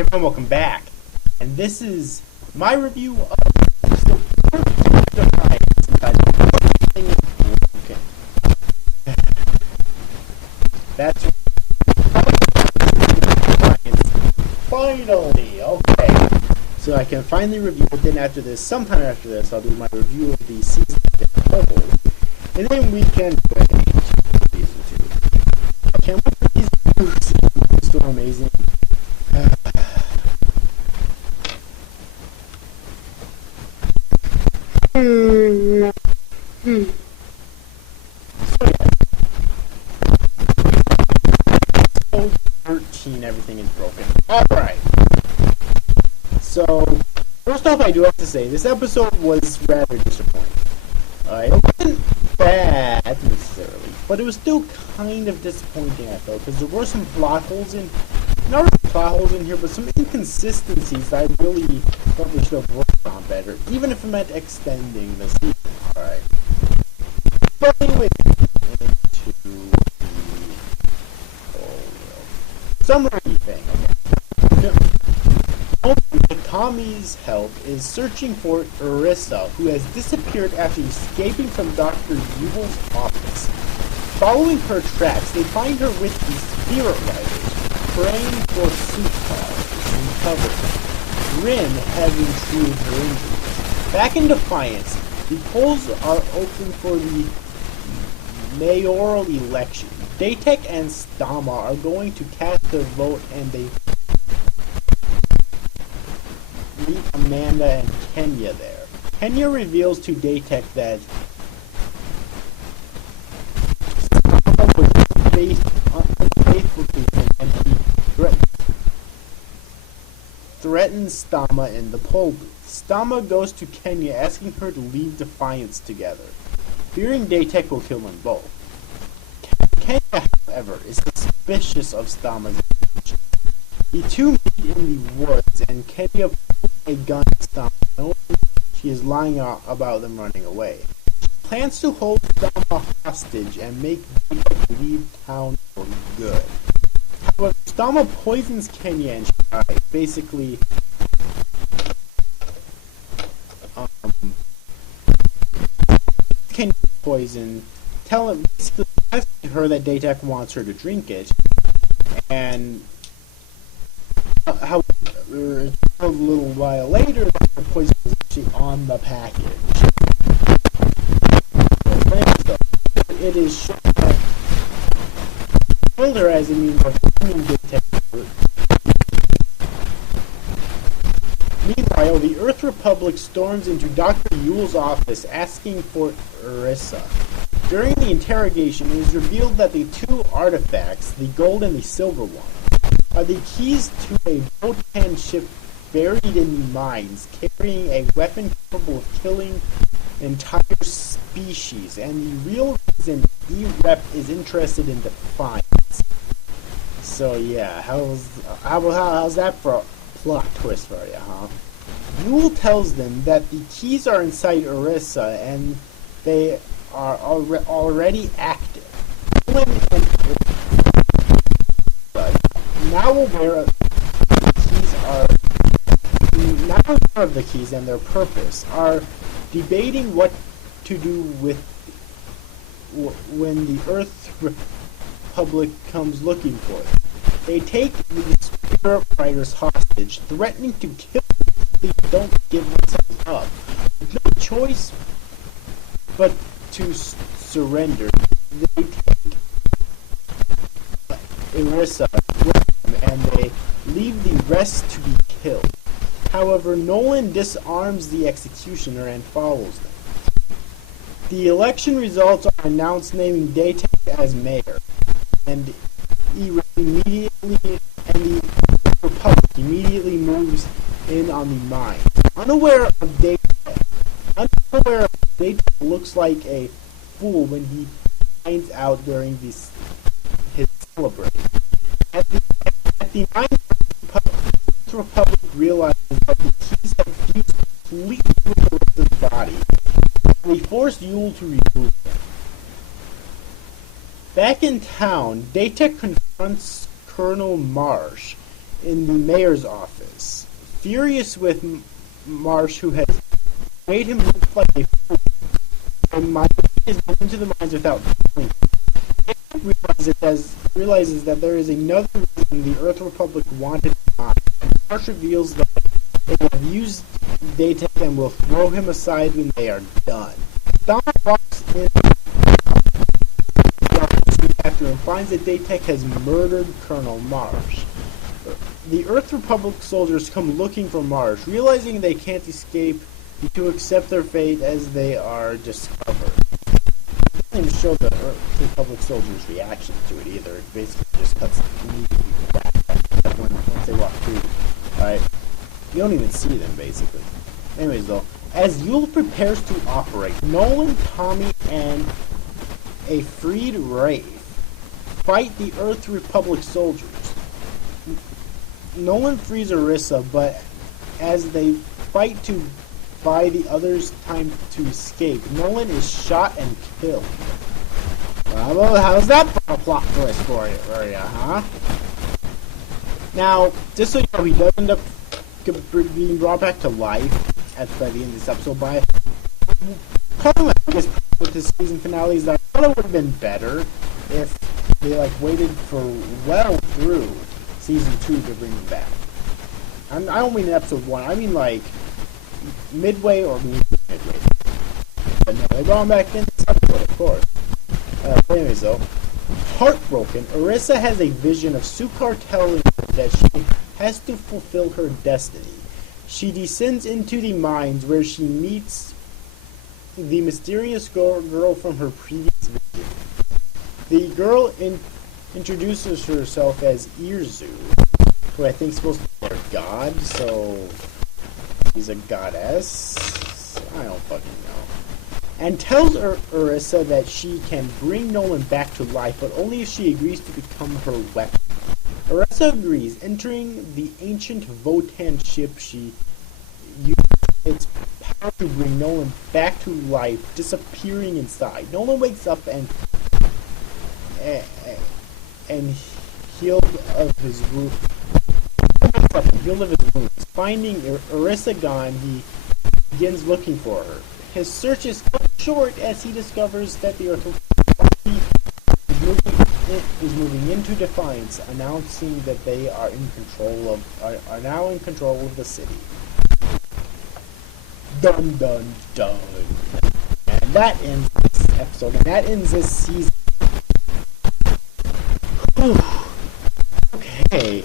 Hey everyone, welcome back. And this is my review of the first Defiance by okay. That's Defiance. Finally! Okay. So I can finally review it. Then after this, sometime after this, I'll do my review of the season as a whole. And then we can season 2. I can't wait for these movies. It's so amazing. So yeah. 13, everything is broken. Alright. So, first off, I do have to say, this episode was rather disappointing. It wasn't bad, necessarily, but it was still kind of disappointing, I felt, because there were some plot holes in, not really plot holes in here, but some inconsistencies that I really thought they should have worked on better, even if it meant extending the season. Alright. But anyway, into the summary thing, okay. Tommy's help is searching for Arissa, who has disappeared after escaping from Dr. Yuval's office. Following her tracks, they find her with the Spirit Riders, praying for suit cars to recover. Rin having treated her injuries. Back in Defiance, the polls are open for the mayoral election. Datek and Stama are going to cast their vote, and they meet Amanda and Kenya there. Kenya reveals to Datek that Stama was unfaithful to him, and he threatens Stama in the poll booth. Stama goes to Kenya, asking her to leave Defiance together, fearing Datek will kill them both. Kenya, however, is suspicious of Stama's intention. The two meet in the woods, and Kenya pulls a gun at Stama, knowing she is lying about them running away. She plans to hold Stama hostage and make Datek leave town for good. However, Stama poisons Kenya and she dies, basically Kenya's poison, basically asking her that Datek wants her to drink it, and however, a little while later, the poison is actually on the package. It is shown that killed her as a means of killing Datek. Meanwhile, the Earth Republic storms into Dr. Yule's office asking for Arissa. During the interrogation, it is revealed that the two artifacts, the gold and the silver one, are the keys to a Votan ship buried in the mines, carrying a weapon capable of killing entire species, and the real reason E-Rep is interested in Defiance. So yeah, how's that for a plot twist for you, huh? Yule tells them that the keys are inside Arissa, and they are already active. Now aware of the keys and their purpose, are debating what to do with when the Earth Republic comes looking for them. They take the Spirit Riders hostage, threatening to kill them if they don't give themselves up. With no choice but to surrender, they take Arissa with them, and they leave the rest to be killed. However, Nolan disarms the executioner and follows them. The election results are announced, naming Datek as mayor, and the Republic immediately moves in on the mine. Unaware of Datek looks like a fool when he finds out during his celebration. At the mine, the Republic realizes that the keys have fused completely with the rest of the body. They force Yule to remove them. Back in town, Datek confronts Colonel Marsh in the mayor's office. Furious with Marsh, who has made him look like a fool, and my is into the mines without telling. Realizes that there is another reason the Earth Republic wanted mine. Marsh reveals that they have used Daytech and will throw him aside when they are done. Don walks in after and finds that Daytech has murdered Colonel Marsh. The Earth Republic soldiers come looking for Marsh, realizing they can't escape to accept their fate as they are discovered. It doesn't even show the Earth Republic soldiers' reaction to it either. It basically just cuts immediately back once they walk through. Alright? You don't even see them, basically. Anyways, though, as Yule prepares to operate, Nolan, Tommy, and a freed Wraith fight the Earth Republic soldiers. Nolan frees Orisa, but as they fight to buy the others time to escape, Nolan is shot and killed. Well, how's that for a plot twist for you, huh? Now, just so you know, he does end up being brought back to life by the end of this episode. But probably my biggest problem with this season finale is that I thought it would have been better if they waited for well through season 2 to bring him back. I don't mean episode 1. I mean midway or midway. But no, they brought him back in this episode, of course. Anyways, though, heartbroken, Orisa has a vision of Sukar telling her that she has to fulfill her destiny. She descends into the mines where she meets the mysterious girl from her previous vision. The girl introduces herself as Irzu, who I think is supposed to be their god, so she's a goddess. I don't fucking know. And tells Orisa that she can bring Nolan back to life, but only if she agrees to become her weapon. Orisa agrees, entering the ancient Votan ship. She uses its power to bring Nolan back to life, disappearing inside. Nolan wakes up and healed of his wounds. Finding Orisa gone, he begins looking for her. His search is cut short as he discovers that the Earth is moving into Defiance, announcing that they are now in control of the city. Dun dun dun. And that ends this episode, and that ends this season. Whew. Okay,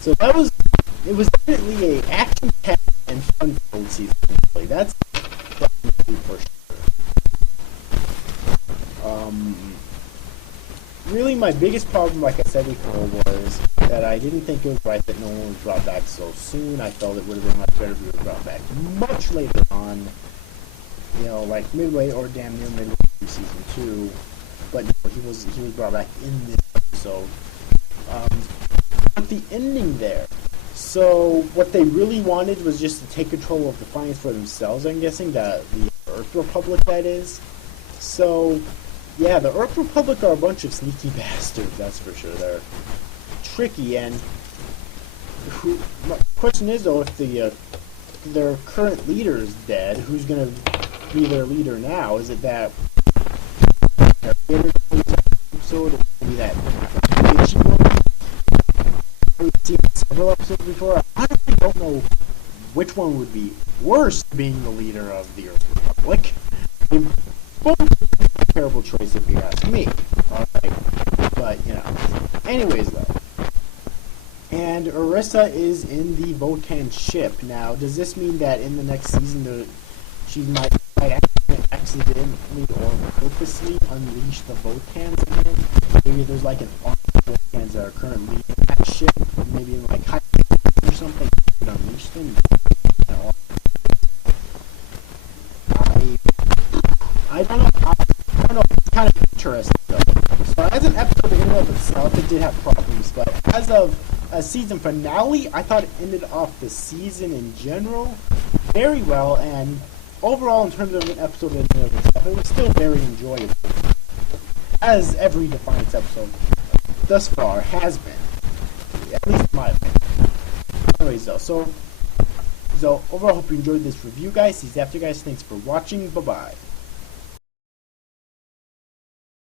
so it was definitely a action-packed and fun-filled season. That's definitely for sure. Really, my biggest problem, like I said before, was that I didn't think it was right that no one was brought back so soon. I felt it would have been much better if he was brought back much later on, like midway or damn near midway through season 2. But no, he was brought back in this episode. But the ending there. So what they really wanted was just to take control of Defiance for themselves. I'm guessing the Earth Republic, that is. So. Yeah, the Earth Republic are a bunch of sneaky bastards, that's for sure. They're tricky, and my question is, though, if their current leader is dead, who's going to be their leader now? Is it that episode, or maybe that we've seen several episodes before? I honestly don't know which one would be worse, being the leader of the Earth Republic. They both terrible choice if you ask me. Alright. But, Anyways, though. And Orisa is in the Votan ship. Now, does this mean that in the next season she might accidentally or purposely unleash the Votans again? Maybe there's an army of Votans that are currently in that ship. Maybe in high or something. Could unleash them. I don't know. It's kind of interesting, though. So, as an episode in and of itself, it did have problems, but as of a season finale, I thought it ended off the season in general very well, and overall, in terms of an episode in and of itself, it was still very enjoyable. As every Defiance episode thus far has been. At least in my opinion. So overall, hope you enjoyed this review, guys. See you after, guys. Thanks for watching. Bye-bye.